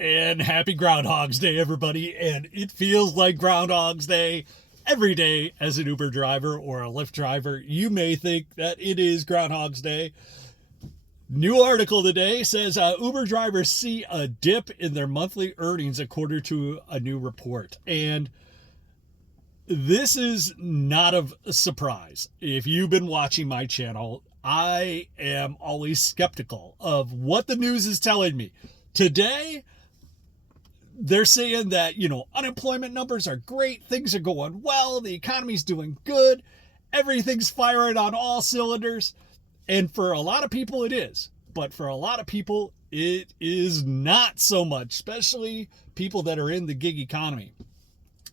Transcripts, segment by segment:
And happy Groundhog's Day, everybody. And it feels like Groundhog's Day every day as an Uber driver or a Lyft driver. You may think that it is Groundhog's Day. New article today says Uber drivers see a dip in their monthly earnings according to a new report. And this is not a surprise. If you've been watching my channel, I am always skeptical of what the news is telling me. Today, they're saying that, unemployment numbers are great. Things are going well. The economy's doing good. Everything's firing on all cylinders. And for a lot of people, it is. But for a lot of people, it is not so much, especially people that are in the gig economy.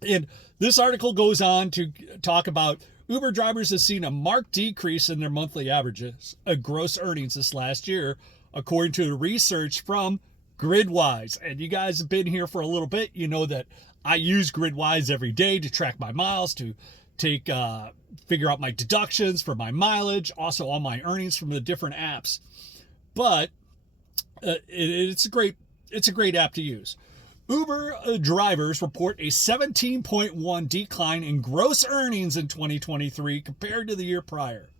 And this article goes on to talk about Uber drivers have seen a marked decrease in their monthly averages, gross earnings this last year, according to research from Gridwise. And you guys have been here for a little bit. You know that I use Gridwise every day to track my miles, to figure out my deductions for my mileage, also all my earnings from the different apps. But it's a great app to use. Uber drivers report a 17.1 decline in gross earnings in 2023 compared to the year prior.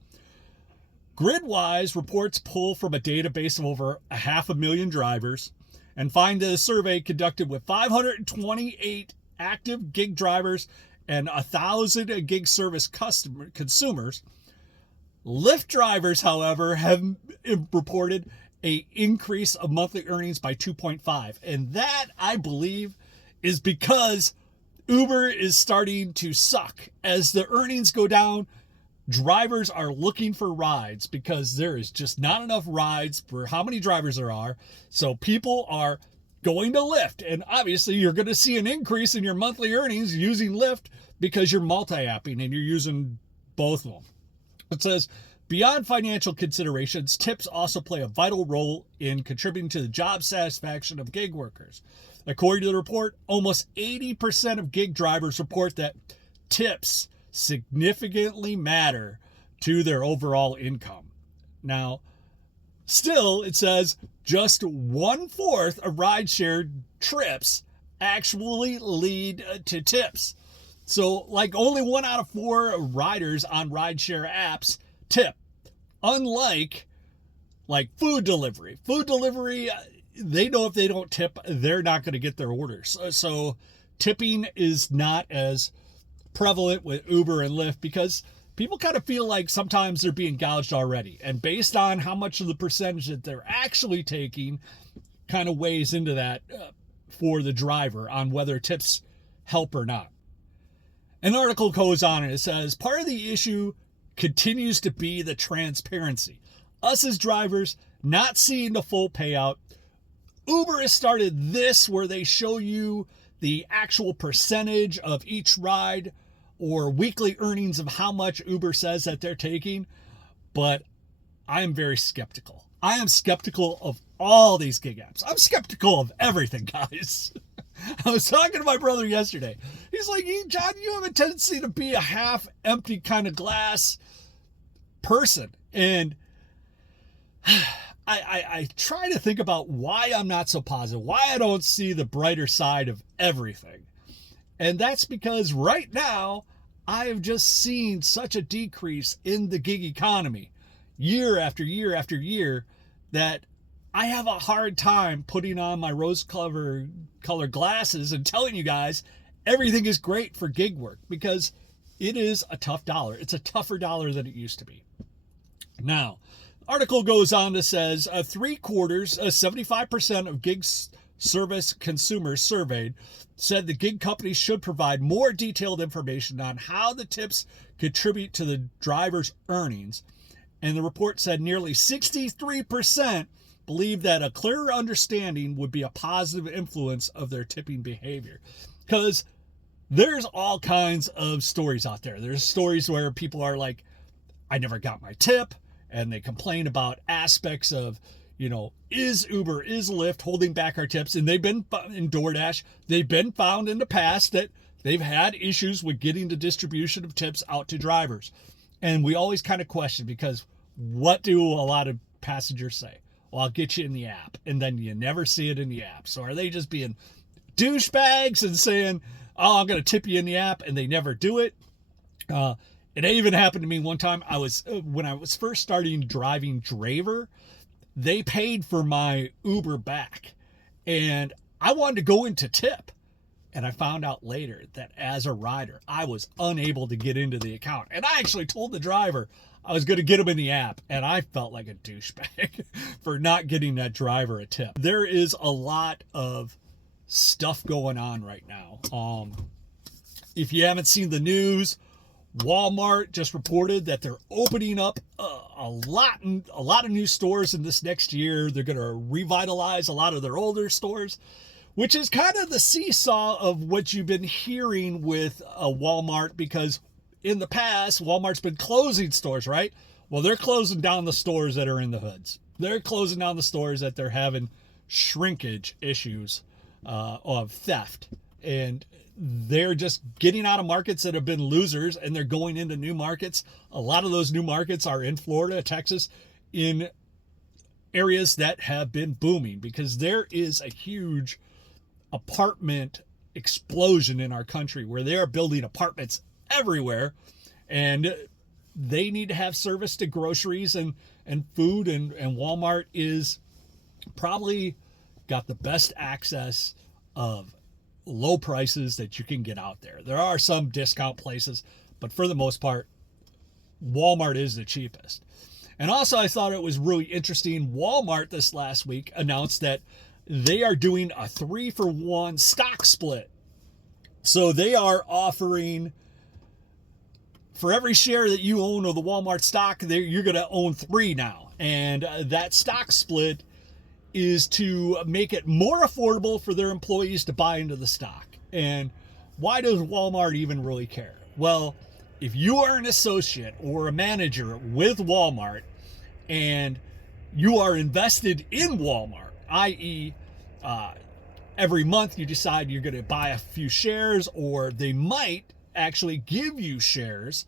Gridwise reports pull from a database of over 500,000 drivers and find a survey conducted with 528 active gig drivers and 1,000 gig service consumers. Lyft drivers, however, have reported an increase of monthly earnings by 2.5. And that, I believe, is because Uber is starting to suck. As the earnings go down, drivers are looking for rides because there is just not enough rides for how many drivers there are. So people are going to Lyft. And obviously you're going to see an increase in your monthly earnings using Lyft because you're multi-apping and you're using both of them. It says, beyond financial considerations, tips also play a vital role in contributing to the job satisfaction of gig workers. According to the report, almost 80% of gig drivers report that tips significantly matter to their overall income. Now, still, it says just 1/4 of rideshare trips actually lead to tips. So, like, only 1 out of 4 riders on rideshare apps tip. Unlike, food delivery. Food delivery, they know if they don't tip, they're not going to get their orders. So, tipping is not as prevalent with Uber and Lyft because people kind of feel like sometimes they're being gouged already. And based on how much of the percentage that they're actually taking kind of weighs into that for the driver on whether tips help or not. An article goes on and it says, part of the issue continues to be the transparency. Us as drivers not seeing the full payout. Uber has started this where they show you the actual percentage of each ride or weekly earnings of how much Uber says that they're taking. But I am very skeptical. I am skeptical of all these gig apps. I'm skeptical of everything, guys. I was talking to my brother yesterday. He's like, John, you have a tendency to be a half empty kind of glass person. And I try to think about why I'm not so positive, why I don't see the brighter side of everything. And that's because right now, I have just seen such a decrease in the gig economy year after year after year that I have a hard time putting on my rose-colored glasses and telling you guys everything is great for gig work because it is a tough dollar. It's a tougher dollar than it used to be. Now, the article goes on to says 75% of gig service consumers surveyed said the gig companies should provide more detailed information on how the tips contribute to the driver's earnings. And the report said nearly 63% believe that a clearer understanding would be a positive influence of their tipping behavior. Because there's all kinds of stories out there. There's stories where people are like, I never got my tip, and they complain about aspects of, is Uber, is Lyft holding back our tips? And they've been in DoorDash, they've been found in the past that they've had issues with getting the distribution of tips out to drivers. And we always kind of question because what do a lot of passengers say? Well, I'll get you in the app. And then you never see it in the app. So are they just being douchebags and saying, oh, I'm going to tip you in the app, and they never do it? It even happened to me one time. When I was first starting driving Draver, they paid for my Uber back, and I wanted to go into tip. And I found out later that as a rider, I was unable to get into the account. And I actually told the driver I was going to get him in the app. And I felt like a douchebag for not getting that driver a tip. There is a lot of stuff going on right now. If you haven't seen the news, Walmart just reported that they're opening up a lot of new stores in this next year. They're going to revitalize a lot of their older stores, which is kind of the seesaw of what you've been hearing with Walmart, because in the past, Walmart's been closing stores, right? Well, they're closing down the stores that are in the hoods. They're closing down the stores that they're having shrinkage issues of theft. And they're just getting out of markets that have been losers, and they're going into new markets. A lot of those new markets are in Florida, Texas, in areas that have been booming, because there is a huge apartment explosion in our country where they are building apartments everywhere, and they need to have service to groceries and food, and Walmart is probably got the best access of low prices that you can get out there. There are some discount places, but for the most part, Walmart is the cheapest. And also, I thought it was really interesting. Walmart this last week announced that they are doing a 3-for-1 stock split. So they are offering, for every share that you own of the Walmart stock, you're going to own 3 now. And that stock split is to make it more affordable for their employees to buy into the stock. And why does Walmart even really care? Well, if you are an associate or a manager with Walmart and you are invested in Walmart, i.e., every month you decide you're going to buy a few shares, or they might actually give you shares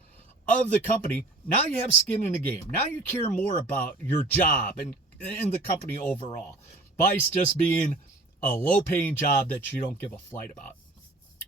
of the company. Now you have skin in the game. Now you care more about your job and the company overall, vice just being a low-paying job that you don't give a flight about.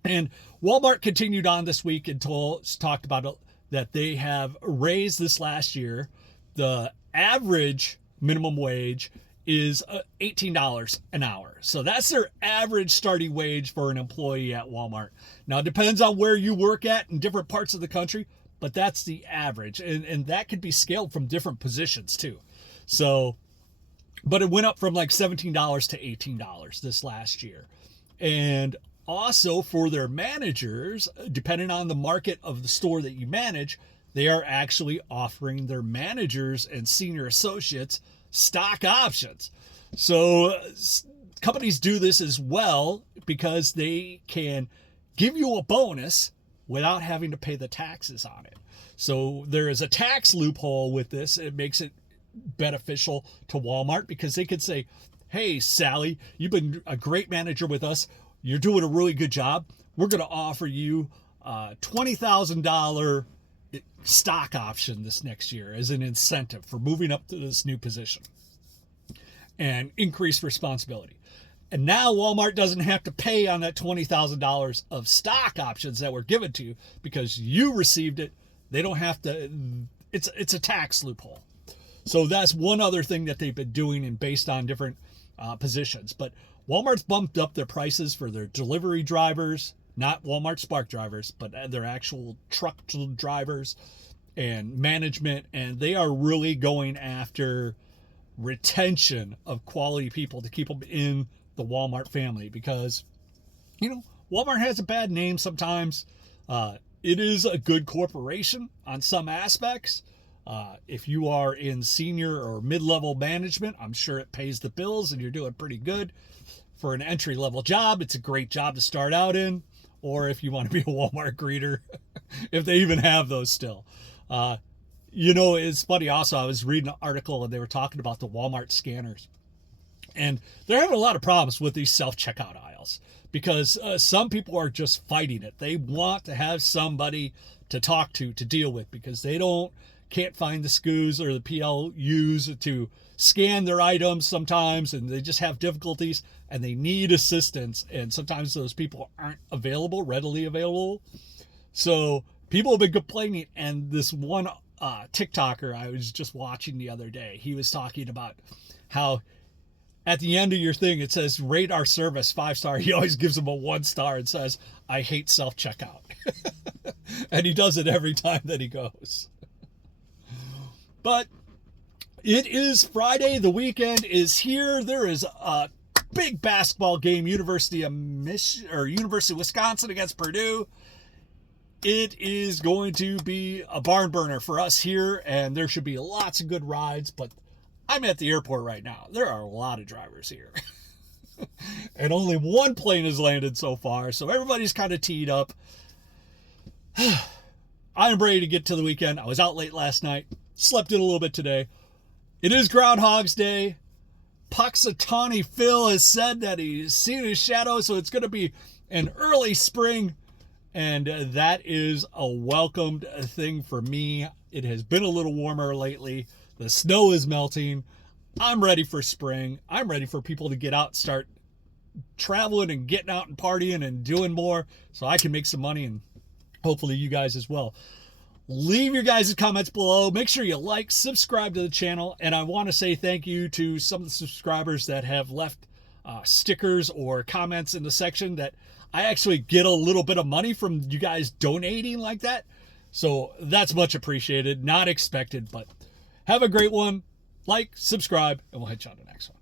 And Walmart continued on this week and talked about it, that they have raised this last year. The average minimum wage is $18 an hour. So that's their average starting wage for an employee at Walmart. Now, it depends on where you work at in different parts of the country, but that's the average. And that could be scaled from different positions too. So, but it went up from like $17 to $18 this last year. And also for their managers, depending on the market of the store that you manage, they are actually offering their managers and senior associates stock options. So companies do this as well because they can give you a bonus without having to pay the taxes on it. So there is a tax loophole with this. It makes it beneficial to Walmart because they could say, hey, Sally, you've been a great manager with us. You're doing a really good job. We're going to offer you a $20,000 stock option this next year as an incentive for moving up to this new position and increased responsibility. And now Walmart doesn't have to pay on that $20,000 of stock options that were given to you because you received it. They don't have to. It's a tax loophole. So that's one other thing that they've been doing, and based on different positions. But Walmart's bumped up their prices for their delivery drivers, not Walmart Spark drivers, but their actual truck drivers and management. And they are really going after retention of quality people to keep them in the Walmart family because, Walmart has a bad name sometimes. It is a good corporation on some aspects. If you are in senior or mid-level management, I'm sure it pays the bills and you're doing pretty good. For an entry-level job, it's a great job to start out in. Or if you want to be a Walmart greeter, if they even have those still. It's funny also, I was reading an article and they were talking about the Walmart scanners. And they're having a lot of problems with these self-checkout aisles because some people are just fighting it. They want to have somebody to talk to deal with because they can't find the SKUs or the PLUs to scan their items sometimes and they just have difficulties and they need assistance. And sometimes those people aren't readily available. So people have been complaining. And this one TikToker I was just watching the other day, he was talking about how at the end of your thing, it says, rate our service 5-star. He always gives them a 1-star and says, I hate self-checkout. And he does it every time that he goes. But it is Friday. The weekend is here. There is a big basketball game, University of Wisconsin against Purdue. It is going to be a barn burner for us here, and there should be lots of good rides, but I'm at the airport right now. There are a lot of drivers here. And only one plane has landed so far, so everybody's kind of teed up. I'm ready to get to the weekend. I was out late last night, slept in a little bit today. It is Groundhog's Day. Puxatawny Phil has said that he's seen his shadow, so it's going to be an early spring, and that is a welcomed thing for me. It has been a little warmer lately. The snow is melting. I'm ready for spring. I'm ready for people to get out, start traveling and getting out and partying and doing more so I can make some money, and hopefully you guys as well. Leave your guys' comments below. Make sure you like, subscribe to the channel. And I want to say thank you to some of the subscribers that have left stickers or comments in the section that I actually get a little bit of money from you guys donating like that. So that's much appreciated. Not expected, but have a great one. Like, subscribe, and we'll catch you on the next one.